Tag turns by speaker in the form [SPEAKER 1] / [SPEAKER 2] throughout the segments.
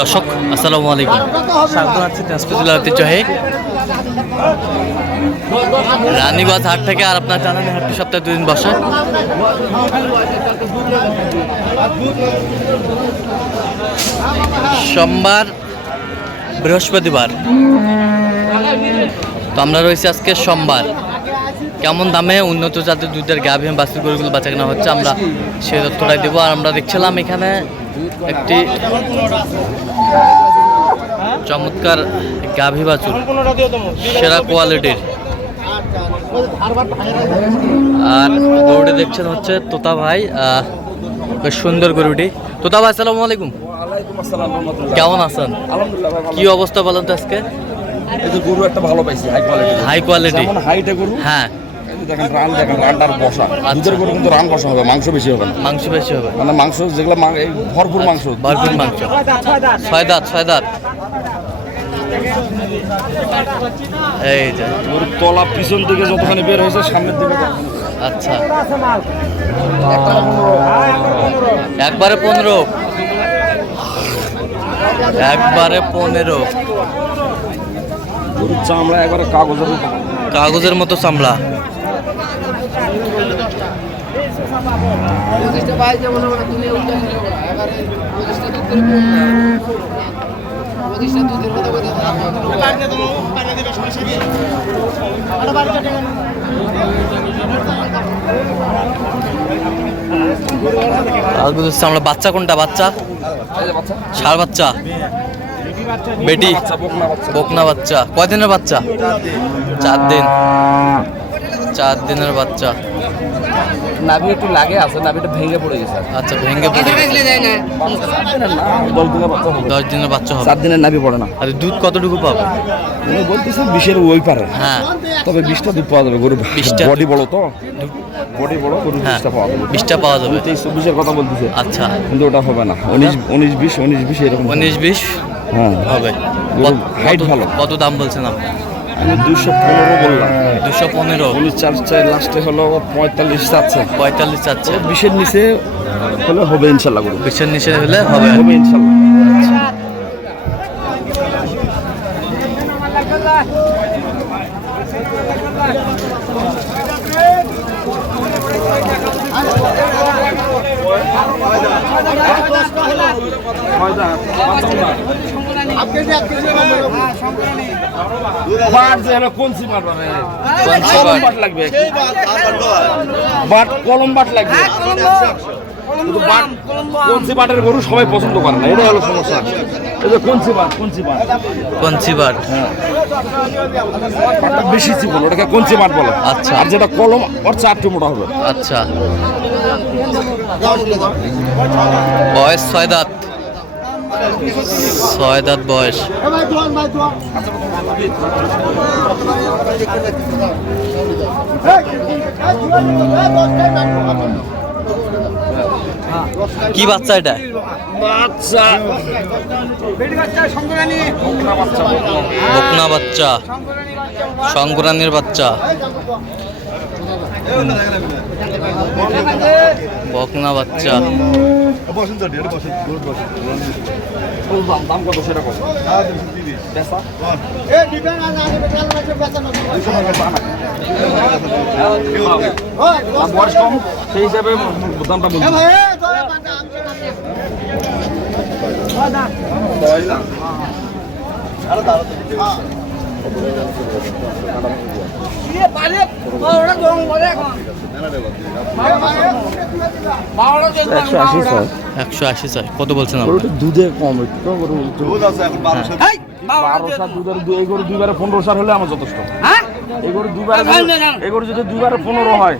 [SPEAKER 1] দর্শক আসসালামু আলাইকুম। স্বাগত আছি ট্রান্সপোর্ট ঐতিহ্যহে রানীগঞ্জ হাট থেকে আর আপনার জানানি হাটটি সপ্তাহে দুদিন বসে। সোমবার বৃহস্পতিবার। তো আমরা রয়েছি আজকে সোমবার। কেমন দামে উন্নত জাতের দুধের গাভী বাছুর গরুগুলো বাঁচা কেনা হচ্ছে আমরা সেই তথ্যটাই দেবো। আর আমরা দেখছিলাম এখানে একটি চমৎকার গাভী বাছুর সেরা কোয়ালিটির। আর গরুটি দেখছেন হচ্ছে তোতা ভাই আহ, বেশ সুন্দর গরুটি তোতা ভাই আসসালামু আলাইকুম। কেমন আছেন? কি অবস্থা বলেন তো আজকে?
[SPEAKER 2] গরু একটা ভালো পাইছি হাই কোয়ালিটি
[SPEAKER 1] হাই কোয়ালিটি
[SPEAKER 2] গরু
[SPEAKER 1] হ্যাঁ।
[SPEAKER 2] দেখেন রান দেখেন রানটার বসা। দুধের গরু কিন্তু রান বসা হবে মাংস বেশি হবে না।
[SPEAKER 1] মাংস বেশি হবে।
[SPEAKER 2] মানে মাংস যেগুলো এই ভরপুর মাংস।
[SPEAKER 1] ভরপুর মাংস। ছয় দাঁত ছয় দাঁত। এই যে।
[SPEAKER 2] গরুর তলা পিছন দিকে যতখানি বের হয়েছে সামনের দিকে
[SPEAKER 1] আচ্ছা। একবারে পনেরো। একবারে পনেরো।
[SPEAKER 2] চামড়া একবারে কাগজের
[SPEAKER 1] কাগজের মতো চামড়া।
[SPEAKER 3] আমরা
[SPEAKER 1] বাচ্চা কোনটা? বাচ্চা?
[SPEAKER 2] যে বাচ্চা?
[SPEAKER 1] বেটি?
[SPEAKER 2] বকনা বাচ্চা।
[SPEAKER 1] কয়দিনের বাচ্চা? চার দিন চার দিনের বাচ্চা।
[SPEAKER 2] নাভি একটু লাগে আছে নাভিটা ভেঙে পড়ে গেছে।
[SPEAKER 1] আচ্ছা ভেঙে পড়ে গেছে।
[SPEAKER 2] দশ দিনের বাচ্চা হবে।
[SPEAKER 1] দশ দিনের বাচ্চা হবে।
[SPEAKER 2] চার দিনের নাভি পড়ে না।
[SPEAKER 1] আর দুধ কতটুকু পাবে?
[SPEAKER 2] উনি বলতেছে বিশের ওই পারে।
[SPEAKER 1] হ্যাঁ।
[SPEAKER 2] তবে বিশটা দুধ পাওয়া যাবে গরু
[SPEAKER 1] 20টা
[SPEAKER 2] বডি বড় তো। বডি বড় গরু
[SPEAKER 1] হ্যাঁ
[SPEAKER 2] বিশটা পাওয়া যাবে।
[SPEAKER 1] বিশটা পাওয়া যাবে।
[SPEAKER 2] তেইশ চব্বিশের কথা বলতেছে।
[SPEAKER 1] আচ্ছা।
[SPEAKER 2] কিন্তু ওটা হবে না। উনিশ উনিশ বিশ উনিশ বিশ এরকম।
[SPEAKER 1] উনিশ বিশ
[SPEAKER 2] হ্যাঁ।
[SPEAKER 1] হবে। কত-
[SPEAKER 2] ভালো।
[SPEAKER 1] কত দাম বলছেন আপনি?
[SPEAKER 2] আমি দুশো পনেরো বললাম।
[SPEAKER 1] দুশো পনেরো।
[SPEAKER 2] উনি চার চার লাস্টে হলো পঁয়তাল্লিশ চাচ্ছে।
[SPEAKER 1] পঁয়তাল্লিশ চাচ্ছে।
[SPEAKER 2] বিশের নিচে হলে হবে ইনশাল্লাহ।
[SPEAKER 1] বিশের নিচে হলে হবে।
[SPEAKER 2] হবে ইনশাল্লাহ। বাট কঞ্চি বাট
[SPEAKER 1] কঞ্চি
[SPEAKER 2] কলম
[SPEAKER 1] বাট।
[SPEAKER 2] বাট লাগবে। বাট কলম বাট। লাগবে কিন্তু বাট কঞ্চি বাটের গরু সবাই পছন্দ করে না। এটা হলো সমস্যা। যে কঞ্চি বাট কঞ্চি বাট?
[SPEAKER 1] কঞ্চিবার
[SPEAKER 2] বাটটা বেশি চিকন ওটাকে কঞ্চি বাট বলে।
[SPEAKER 1] আচ্ছা।
[SPEAKER 2] আর যেটা কলম ওর চারটে মোটা হবে।
[SPEAKER 1] আচ্ছা। বয়স ছয় দাঁত। ছয় দাঁত বয়স। কি বাচ্চা এটা?
[SPEAKER 2] বাচ্চা।
[SPEAKER 1] বকনা বাচ্চা। সংক্রান্তির বাচ্চা। বকনা বাচ্চা
[SPEAKER 2] দাম দাম কত সেটা কত বয়স কম সেই হিসাবে দামটা স্যার
[SPEAKER 1] একশো আশি চাই কত বলছেন
[SPEAKER 2] দুধে কম দুধের এই গরু দুইবারে পনেরো সার হলে আমার যথেষ্ট। এই গরু দুইবারে যদি- এই যদি দুইবারে পনেরো হয়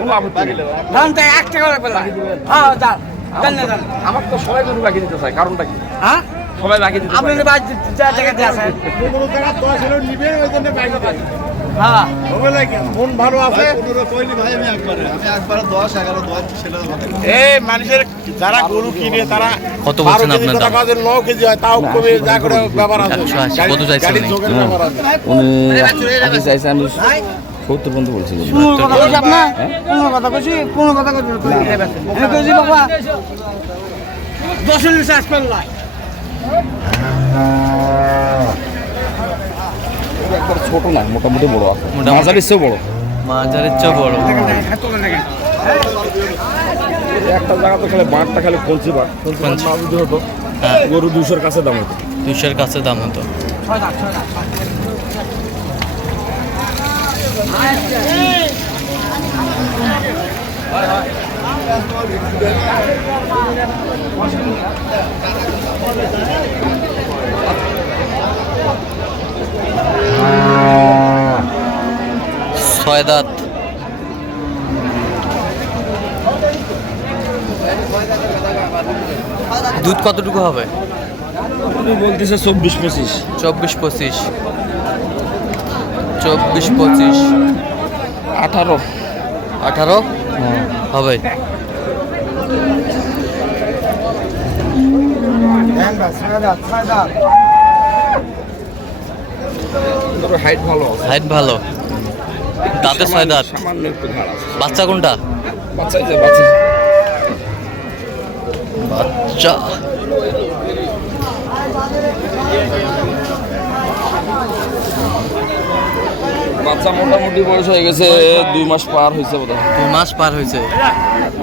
[SPEAKER 2] কোনো আপত্তি নেই। আমার তো সবাই গরু বাকি দিতে চায় কারণটা কি? সবাই বাকি দিতে চায়
[SPEAKER 4] মন ভালো আছে? এই মানুষের যারা গরু কিনে তারা
[SPEAKER 1] কত বলছেন আপনার দাম?
[SPEAKER 4] টাকা দিয়ে ন কেজি হয় তাও কমে যা করে ব্যাপার আছে।
[SPEAKER 1] একশো আশি,
[SPEAKER 4] গাড়ি-
[SPEAKER 1] কত চাইছেন
[SPEAKER 4] গাড়ির
[SPEAKER 1] উনি?
[SPEAKER 4] যোগের ব্যাপার আছে।
[SPEAKER 2] উনি আগে চাইছে আমি সত্তর পর্যন্ত বলছি একবার ছোট না মোটামুটি বড় আছে। মাঝারির চেয়েও বড়।
[SPEAKER 1] মাঝারের চেয়ে বড়।
[SPEAKER 2] একটা জায়গা তো খালি বাঁটটা খালি বাঁট কলসি। না যদি হতো।
[SPEAKER 1] হ্যাঁ।
[SPEAKER 2] গরু দুশোর কাছে দাম হতো।
[SPEAKER 1] দুশোর কাছে দাম হতো। ছয় দাঁত দুধ কতটুকু হবে?
[SPEAKER 2] বলতেছে চব্বিশ পঁচিশ।
[SPEAKER 1] চব্বিশ পঁচিশ। চব্বিশ পঁচিশ।
[SPEAKER 2] আঠারো।
[SPEAKER 1] আঠারো? হবে।
[SPEAKER 2] হাইট ভালো।
[SPEAKER 1] হাইট ভালো। দাঁতে ছয় দাঁত। বাচ্চা কোনটা?
[SPEAKER 2] বাচ্চা।
[SPEAKER 1] বাচ্চা।
[SPEAKER 2] বাচ্চা মোটামুটি বয়স হয়ে গেছে দুই মাস পার হয়েছে বোধ
[SPEAKER 1] দুই মাস পার হয়েছে।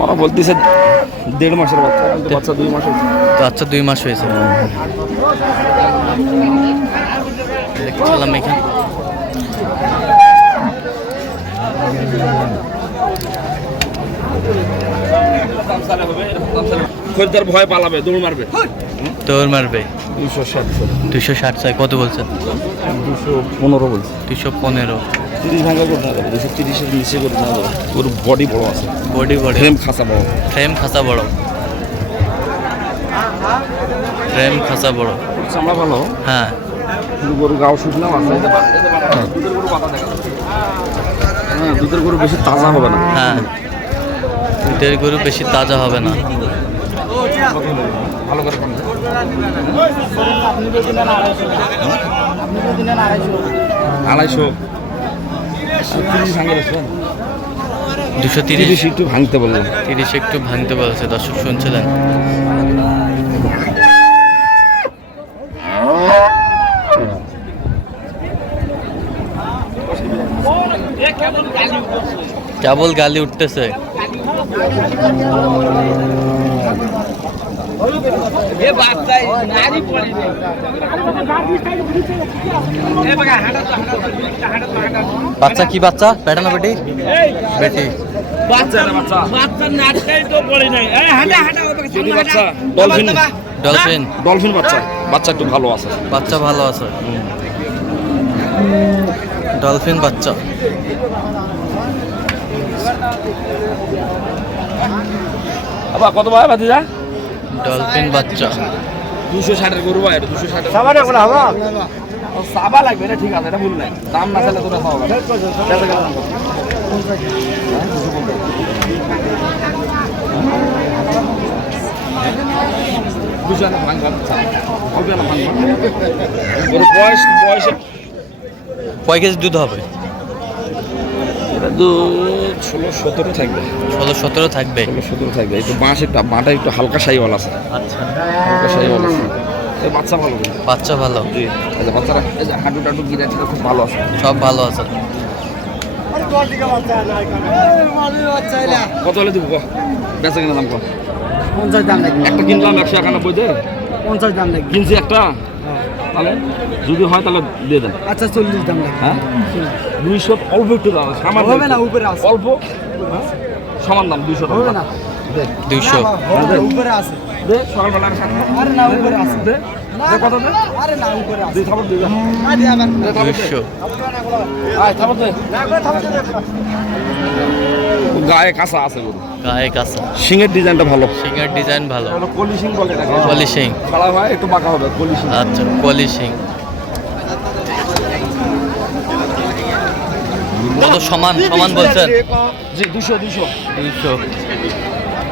[SPEAKER 2] ওরা বলতেছে দেড় মাসের বাচ্চা বাচ্চা দুই মাস হয়েছে।
[SPEAKER 1] বাচ্চা দুই মাস হয়েছে। দেখছিলাম এখানে।
[SPEAKER 2] খরিদ্দার ভয় পালাবে দৌড় মারবে।
[SPEAKER 1] দৌড় মারবে?
[SPEAKER 2] দুশো ষাট
[SPEAKER 1] দুশো ষাট চাই কত বলছেন
[SPEAKER 2] দুশো পনেরো বলছে।
[SPEAKER 1] দুশো পনেরো।
[SPEAKER 2] তিরিশ ভাঙা করে না যাবে দুশো তিরিশের নিচে করে না যাবে। ওর বডি বড় আছে।
[SPEAKER 1] Body body.
[SPEAKER 2] ফ্রেম খাসা বড়।
[SPEAKER 1] ফ্রেম খাসা বড়। ফ্রেম খাসা বড়।
[SPEAKER 2] চামড়া ভালো?
[SPEAKER 1] হ্যাঁ।
[SPEAKER 2] কিন্তু গরু গাও শুকনো আছে। এই যে বা- এই যে বাচ্চা, দুধের গরু বাতা দেখা যাচ্ছে। হ্যাঁ। দুধের গরু বেশি তাজা হবে না।
[SPEAKER 1] হ্যাঁ। দুধের গরু বেশি তাজা হবে না।
[SPEAKER 2] ভালো করে। আড়াইশো।
[SPEAKER 1] দুশো তিরিশ।
[SPEAKER 2] একটু ভাঙতে বলল।
[SPEAKER 1] তিরিশ একটু ভাঙতে বলেছে দর্শক শুনছিলেন? কেবল গালি উঠতেছে। বাচ্চা কি বাচ্চা? বেটা না বেটি? বেটি।
[SPEAKER 2] বাচ্চা ডলফিন।
[SPEAKER 1] ডলফিন।
[SPEAKER 2] ডলফিন বাচ্চা। বাচ্চা একটু ভালো আছে।
[SPEAKER 1] বাচ্চা ভালো আছে। ডলফিন বাচ্চা।
[SPEAKER 2] আবার কত ভাই ভাতিজা?
[SPEAKER 1] ডলফিন বাচ্চা।
[SPEAKER 2] দুশো ষাটের গরু ভাই দুশো ষাটের ও, সাবা লাগবে এটা ঠিক আছে এটা ভুল নাই। দাম না চাইলে তোরা কত? দুশো আনা বয়স বয়সে
[SPEAKER 1] কয় কেজি দুধ হবে?
[SPEAKER 2] এটা ষোলো সতেরো থাকবে।
[SPEAKER 1] ষোলো সতেরো থাকবে?
[SPEAKER 2] ষোলো সতেরো থাকবে। একটু বাঁশ একটা বাঁটা একটু হালকা সাইওয়াল আছে।
[SPEAKER 1] আচ্ছা।
[SPEAKER 2] হালকা সাইওয়াল আছে। বাচ্চা ভালো।
[SPEAKER 1] বাচ্চা ভালো?
[SPEAKER 2] জি। এই যে বাচ্চারা এই যে হাঁটু টাটু গিরে খুব ভালো আছে।
[SPEAKER 1] সব ভালো আছে।
[SPEAKER 2] কত হলে দিব? বেচা কিনা দাম কম
[SPEAKER 3] পঞ্চাশ দাম লাগবে
[SPEAKER 2] একটা কিনলাম একশো একানব্বই
[SPEAKER 3] পঞ্চাশ দাম লাগবে
[SPEAKER 2] কিনছি একটা। তাহলে যদি হয় তাহলে দিয়ে দেন।
[SPEAKER 3] আচ্ছা চল্লিশ দাম লাগবে
[SPEAKER 2] হ্যাঁ? দুইশো অল্প একটু দাম সামান্য
[SPEAKER 3] হবে না উপরে আছে।
[SPEAKER 2] অল্প? সমান দাম দুইশো
[SPEAKER 3] হবে
[SPEAKER 2] টাকা
[SPEAKER 3] না
[SPEAKER 1] দুইশো
[SPEAKER 3] হবে না, উপরে আছে।
[SPEAKER 2] দে সকালবেলা আমি
[SPEAKER 3] আরে না উপরে আছে।
[SPEAKER 2] দে দে কত দে
[SPEAKER 3] আরে না উপরে আছে।
[SPEAKER 2] থাপড় দিবে
[SPEAKER 3] আরে আবার।
[SPEAKER 2] দে।
[SPEAKER 1] দুইশো।
[SPEAKER 2] আয় থাপড় দে।
[SPEAKER 3] না করে থামতে দে।
[SPEAKER 2] গায়ে কাঁচা আছে গরু।
[SPEAKER 1] গায়ে কাঁচা।
[SPEAKER 2] সিংয়ের ডিজাইনটা ভালো।
[SPEAKER 1] সিংয়ের ডিজাইন ভালো।
[SPEAKER 2] হলো কলি সিং বলে এটাকে
[SPEAKER 1] কলি সিং
[SPEAKER 2] খাড়া হয় একটু বাঁকা হবে কলি সিং
[SPEAKER 1] আচ্ছা কলি কত সমান সমান বলছেন?
[SPEAKER 2] জি দুশো দুশো।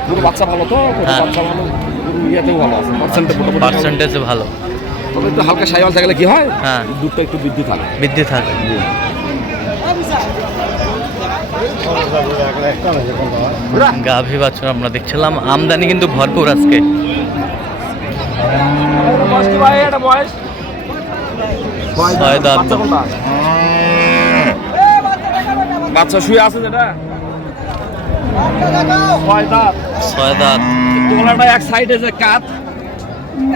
[SPEAKER 2] গরু বাচ্চা ভালো তো
[SPEAKER 1] হ্যাঁ।
[SPEAKER 2] বাচ্চা ভালো গরু ভালো আছে পার্সেন্টে
[SPEAKER 1] পার্সেন্টেজে ভালো।
[SPEAKER 2] তবে একটু হালকা সাইওয়াল থাকলে কি হয়?
[SPEAKER 1] হ্যাঁ।
[SPEAKER 2] দুধটা একটু বৃদ্ধি থাকে।
[SPEAKER 1] বৃদ্ধি থাকে। গাভী বাছুর আমরা দেখছিলাম। আমদানি কিন্তু ভরপুর আজকে। ছয় দাঁত।
[SPEAKER 2] বাচ্চা শুয়ে আছে যেটা? ছয় দাঁত।
[SPEAKER 1] ছয় দাঁত।
[SPEAKER 2] তোলাটা এক সাইডে যে কাত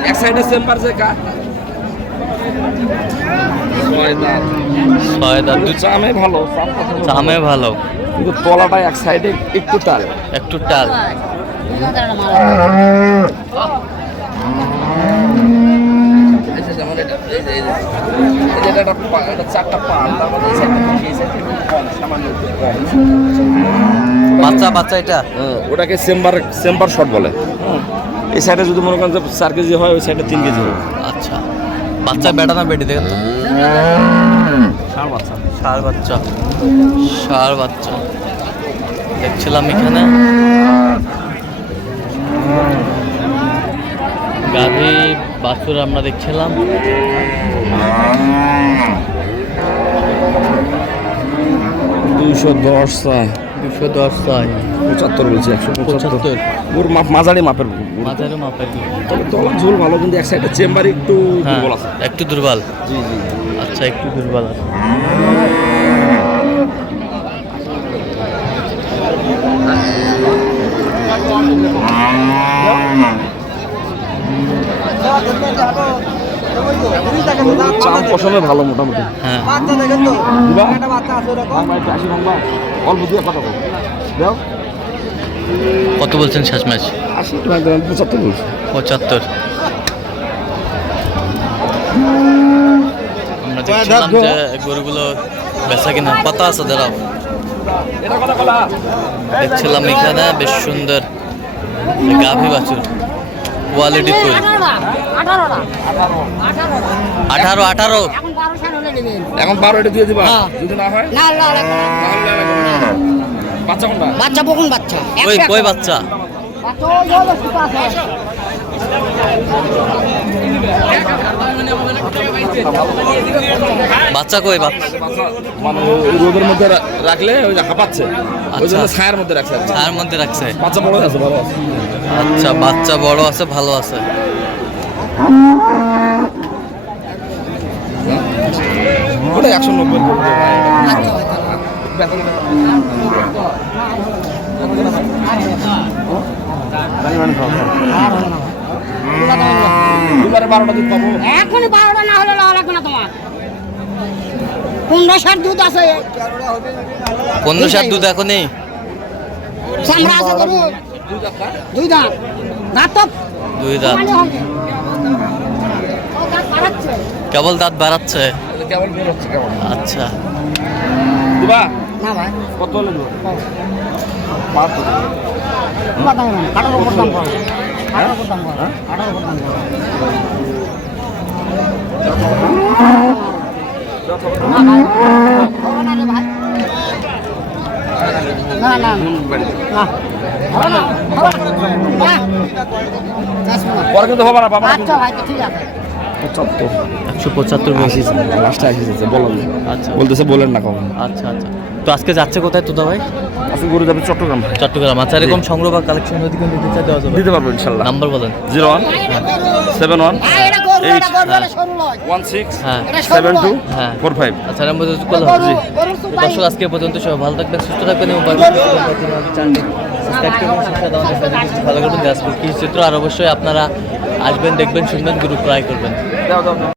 [SPEAKER 2] এক সাইডে চেম্বার যে কাত। ছয় দাঁত।
[SPEAKER 1] ছয় দাঁত।
[SPEAKER 2] চামে ভালো চামে
[SPEAKER 1] ভালো।
[SPEAKER 2] কিন্তু তলাটা এক সাইডে একটু টাল।
[SPEAKER 1] একটু টাল।
[SPEAKER 2] আচ্ছা যেমন এটা এই যে এই যে এই যে এটা একটা চারটা পা তার মধ্যে এই সাইডটা বেশি, এই সাইডটা কম, সামান্য কম।
[SPEAKER 1] বাচ্চা বাচ্চা এটা?
[SPEAKER 2] হ্যাঁ, ওটাকে চেম্বার চেম্বার শট বলে। এই সাইডে যদি মনে করেন যে চার কেজি হয় ওই সাইডে তিন কেজি হবে।
[SPEAKER 1] আচ্ছা। বাচ্চা বেটা না বেটি দেখেন তো?
[SPEAKER 2] ষাঁড় বাচ্চা।
[SPEAKER 1] ষাঁড় বাচ্চা। ষাঁড় বাচ্চা। দেখছিলাম এখানে। গাভী বাছুর আমরা দেখছিলাম।
[SPEAKER 2] দুইশো দশ চাই।
[SPEAKER 1] দুশো দশ
[SPEAKER 2] পঁচাত্তর বলছি একশো পঁচাত্তর।
[SPEAKER 1] পঁচাত্তর।
[SPEAKER 2] ওর মাপ মাঝারি মাপের
[SPEAKER 1] মাঝারি মাপের
[SPEAKER 2] তবে তলার ঝোল ভালো কিন্তু এক সাইডে চেম্বার একটু
[SPEAKER 1] হ্যাঁ
[SPEAKER 2] দুর্বল আছে।
[SPEAKER 1] একটু দুর্বল।
[SPEAKER 2] জি জি।
[SPEAKER 1] আচ্ছা একটু দুর্বল আছে।
[SPEAKER 2] চাম পশমে ভালো মোটামুটি।
[SPEAKER 1] হ্যাঁ।
[SPEAKER 2] অল্প দিয়ে কথা দাও
[SPEAKER 1] কত বলছেন শেষ ম্যাচ?
[SPEAKER 2] পঁচাত্তর।
[SPEAKER 1] পঁচাত্তর আমরা দেখছিলাম যে গরুগুলো বেচা কিনা কত আছে দাঁড়াও।
[SPEAKER 2] এটা কথা বলা
[SPEAKER 1] দেখছিলাম এখানে বেশ সুন্দর গাভী বাছুর। কোয়ালিটি ফুল আঠারো আঠারো।
[SPEAKER 3] এখন বারো সাল হলে নেবেন
[SPEAKER 2] এখন বারো এটা দিয়ে দিবা
[SPEAKER 3] হ্যাঁ।
[SPEAKER 2] যদি না হয়?
[SPEAKER 3] না না না।
[SPEAKER 2] বাচ্চা কোনটা?
[SPEAKER 3] বাচ্চা বকুন বাচ্চা।
[SPEAKER 1] কই কই বাচ্চা?
[SPEAKER 3] বাচ্চা ওই
[SPEAKER 1] কই বাচ্চা?
[SPEAKER 2] মানে ওই রোদের মধ্যে রাখলে ওই যে হাঁপাচ্ছে। ওই জন্য
[SPEAKER 1] আচ্ছা।
[SPEAKER 2] ছায়ার মধ্যে রাখছে
[SPEAKER 1] ছায়ার মধ্যে রাখছে।
[SPEAKER 2] বাচ্চা বড় আছে ভালো আছে।
[SPEAKER 1] আচ্ছা বাচ্চা বড় আছে ভালো আছে।
[SPEAKER 2] ওটা একশো নব্বই। দুবারে বারোটা দুধ পাবো।
[SPEAKER 3] এখনই বারোটা না হলে লওয়া লাগবে না তোমার। পনেরো ষাট দুধ আছে।
[SPEAKER 1] পনেরো সাত দুধ এখনই?
[SPEAKER 3] চামড়া আছে দুই দাঁত দাঁত।
[SPEAKER 1] দুই দাঁত।
[SPEAKER 3] মানে দাঁত বাড়াচ্ছে।
[SPEAKER 1] কেবল দাঁত বাড়াচ্ছে?
[SPEAKER 2] কেমন বের হচ্ছে কেমন
[SPEAKER 1] আচ্ছা।
[SPEAKER 2] দিবা?
[SPEAKER 3] না ভাই।
[SPEAKER 2] কত হলে দিবা? বাহাত্তর।
[SPEAKER 3] আঠারো উপর দাম করো আঠারো উপর দাম করো আঠারো উপর দাম করো না না না না না না হবে না হবে না। না। যাস না।
[SPEAKER 2] পরে কিন্তু হবে না পাবা
[SPEAKER 3] আচ্ছা ভাই ঠিক আছে
[SPEAKER 2] পঁচাত্তর
[SPEAKER 1] একশো পঁচাত্তর
[SPEAKER 2] আশি লাস্টে আশি যাচ্ছে বলো
[SPEAKER 1] আচ্ছা।
[SPEAKER 2] বলতেছে বলেন না কখন।
[SPEAKER 1] আচ্ছা আচ্ছা। তো আজকে যাচ্ছে কোথায় তোদা ভাই?
[SPEAKER 2] আসলে গরু যাবে চট্টগ্রাম।
[SPEAKER 1] চট্টগ্রাম। আচ্ছা এরকম সংগ্রহ বা কালেকশন যদি দেওয়া যাবে।
[SPEAKER 2] দিতে পারব ইনশাল্লাহ।
[SPEAKER 1] নাম্বার বলেন।
[SPEAKER 2] জিরো ওয়ান সেভেন ওয়ান
[SPEAKER 3] হ্যাঁ,
[SPEAKER 1] হ্যাঁ।
[SPEAKER 2] One six?
[SPEAKER 1] হ্যাঁ।
[SPEAKER 2] Seven two?
[SPEAKER 1] হ্যাঁ।
[SPEAKER 2] Four five.
[SPEAKER 1] আচ্ছা নাম্বার কল জি। দর্শক আজকে পর্যন্ত সব ভালো থাকবেন সুস্থ থাকবেন এবং ভালো করবেন। দিনাজপুর কৃষি চিত্র আর অবশ্যই আপনারা আসবেন দেখবেন শুনবেন গ্রুপ ট্রাই করবেন।
[SPEAKER 2] দাও দাও দাও।